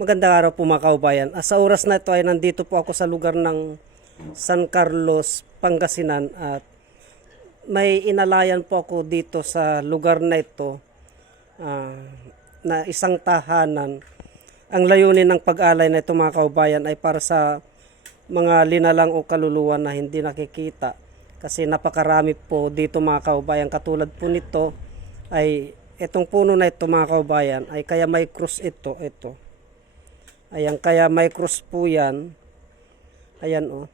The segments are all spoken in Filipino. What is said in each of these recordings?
Magandang araw po mga kaubayan. Ah, sa oras na ito ay nandito po ako sa lugar ng San Carlos, Pangasinan at may inalayan po ako dito sa lugar na ito ah, na isang tahanan. Ang layunin ng pag-alay na ito mga kaubayan ay para sa mga linalang o kaluluwa na hindi nakikita. Kasi napakarami po dito mga kaubayan. Katulad po nito ay itong puno na ito mga kaubayan ay kaya may cross ito. Ito. Ayan, kaya may cross po yan. Ayan o. Oh.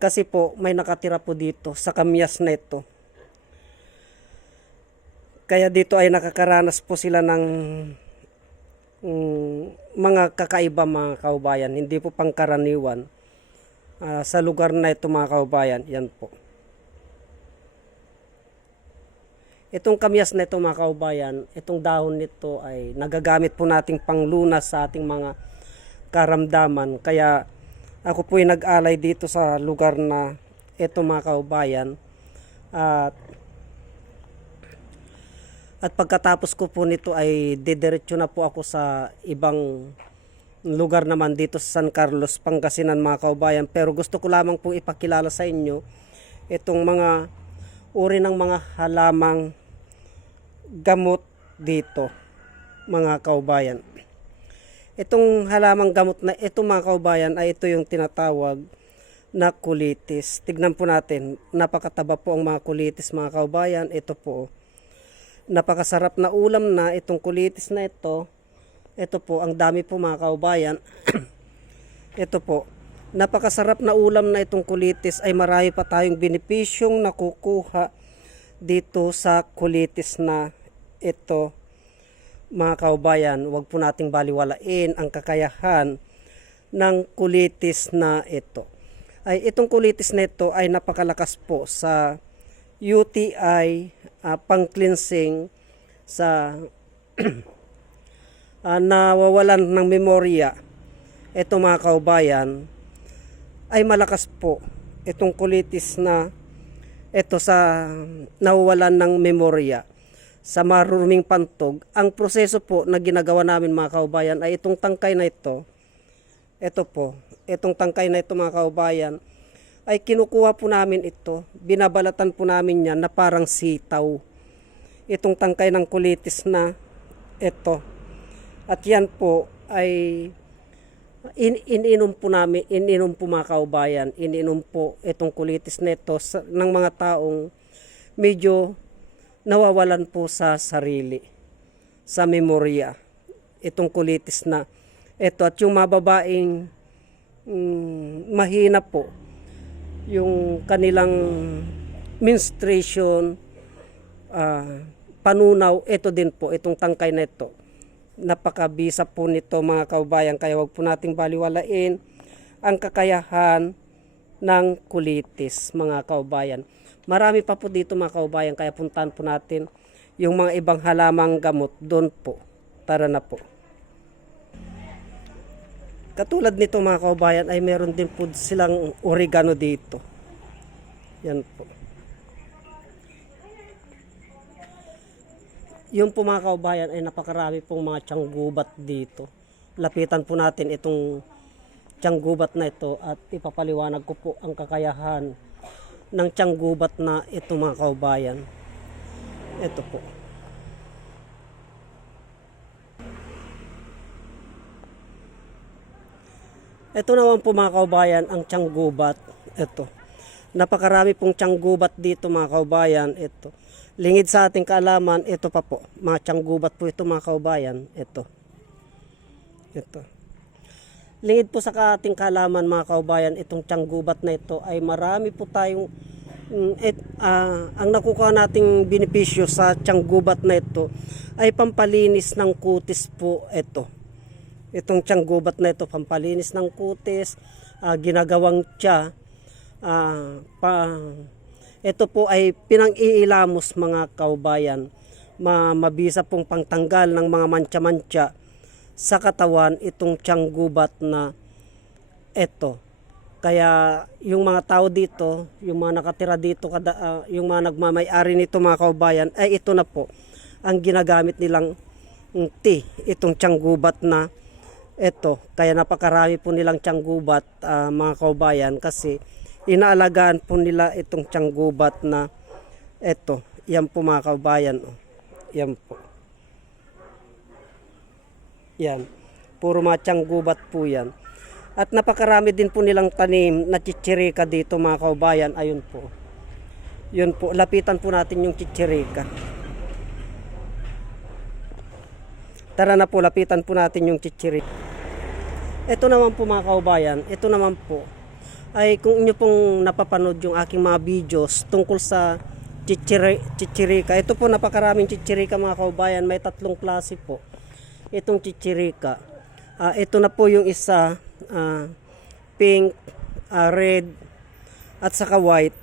Kasi po, may nakatira po dito sa kamyas na ito. Kaya dito ay nakakaranas po sila ng mm, mga kakaiba mga kaubayan. Hindi po pangkaraniwan. Ah, sa lugar na ito mga kaubayan, yan po. Itong kamyas na ito mga kaubayan, itong dahon nito ay nagagamit po nating panglunas sa ating mga karamdaman. Kaya ako po ay nag-alay dito sa lugar na ito mga kaubayan. At at pagkatapos ko po nito ay didiretso na po ako sa ibang lugar naman dito sa San Carlos, Pangasinan mga kaubayan. Pero gusto ko lamang pong ipakilala sa inyo itong mga uri ng mga halamang gamot dito mga kaubayan. Itong halamang gamot na ito mga kaubayan ay ito yung tinatawag na kulitis. Tignan po natin, napakataba po ang mga kulitis mga kaubayan. Ito po, napakasarap na ulam na itong kulitis na ito. Ito po, ang dami po mga kaubayan. ito po, napakasarap na ulam na itong kulitis ay marami pa tayong benepisyong nakukuha dito sa kulitis na ito mga kaubayan, huwag po nating baliwalain ang kakayahan ng kulitis na ito. Ay itong kulitis na ito ay napakalakas po sa UTI, uh, pang-cleansing sa uh, nawawalan ng memorya. Ito mga kaubayan ay malakas po itong kulitis na ito sa nawawalan ng memorya sa maruruming pantog, ang proseso po na ginagawa namin mga kaubayan ay itong tangkay na ito. Ito po, itong tangkay na ito mga kaubayan, ay kinukuha po namin ito, binabalatan po namin yan na parang sitaw. Itong tangkay ng kulitis na ito. At yan po ay in, ininom po namin, ininom po mga kaubayan, ininom po itong kulitis na ito sa, ng mga taong medyo nawawalan po sa sarili, sa memorya. Itong kulitis na ito at yung mga babaeng mm, mahina po yung kanilang menstruation uh, panunaw ito din po itong tangkay na napakabisa po nito mga kaubayan kaya wag po nating baliwalain ang kakayahan ng kulitis mga kaubayan Marami pa po dito mga kaubayan kaya puntahan po natin yung mga ibang halamang gamot doon po. Tara na po. Katulad nito mga kaubayan ay meron din po silang oregano dito. Yan po. Yung po mga kaubayan ay napakarami pong mga tiyanggubat dito. Lapitan po natin itong tiyanggubat na ito at ipapaliwanag ko po ang kakayahan ng tiyanggubat na ito mga kaubayan. Ito po. Ito naman po mga kaubayan ang tiyanggubat. Ito. Napakarami pong tiyanggubat dito mga kaubayan. Ito. Lingid sa ating kaalaman, ito pa po. Mga tiyanggubat po ito mga kaubayan. Ito. Ito. Lingid po sa ating kalaman mga kaubayan, itong tiyanggubat na ito ay marami po tayong it, uh, ang nakukuha nating benepisyo sa tiyanggubat na ito ay pampalinis ng kutis po ito. Itong tiyanggubat na ito, pampalinis ng kutis, uh, ginagawang tiya, uh, pa, ito po ay pinang-iilamos mga kaubayan, ma mabisa pong pangtanggal ng mga mantsa-mantsa sa katawan itong tiyanggubat na ito. Kaya yung mga tao dito, yung mga nakatira dito, kada, uh, yung mga nagmamay-ari nito mga kaubayan, ay ito na po ang ginagamit nilang tea, itong tiyanggubat na Ito, kaya napakarami po nilang tiyanggubat ah, mga kaubayan kasi inaalagaan po nila itong tiyanggubat na ito, yan po mga kaubayan. Oh. Yan po. Yan. Puro mga tiyanggubat po yan. At napakarami din po nilang tanim na chichirika dito mga kaubayan. Ayun po. Yun po. Lapitan po natin yung chichirika. Tara na po, lapitan po natin yung chichirika. Ito naman po mga kaubayan, ito naman po ay kung inyo pong napapanood yung aking mga videos tungkol sa chichiri, chichirika. Ito po napakaraming chichirika mga kaubayan, may tatlong klase po. Itong chichirika. Ah, ito na po yung isa, ah, pink, ah, red, at saka white.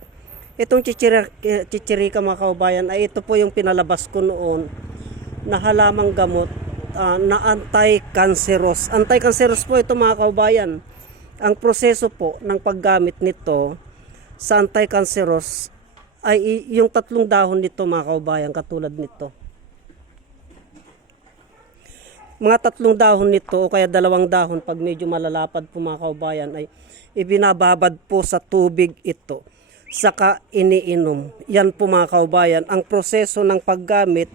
Itong chichirika, chichirika mga kaubayan ay ito po yung pinalabas ko noon na halamang gamot ah, na anti-cancerous. Anti-cancerous po ito mga kaubayan. Ang proseso po ng paggamit nito sa anti-cancerous ay yung tatlong dahon nito mga kaubayan katulad nito. Mga tatlong dahon nito o kaya dalawang dahon pag medyo malalapad po mga kaubayan ay ibinababad po sa tubig ito saka iniinom. Yan po mga kaubayan ang proseso ng paggamit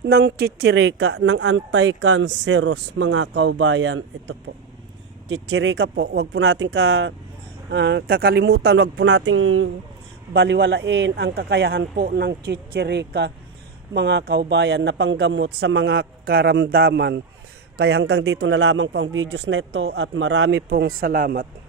ng chichirika ng anti-cancerous mga kaubayan. Ito po. Chichirika po, wag po natin ka, ah, kakalimutan, wag po nating baliwalain ang kakayahan po ng chichirika mga kaubayan na panggamot sa mga karamdaman. Kaya hanggang dito na lamang pang videos na ito at marami pong salamat.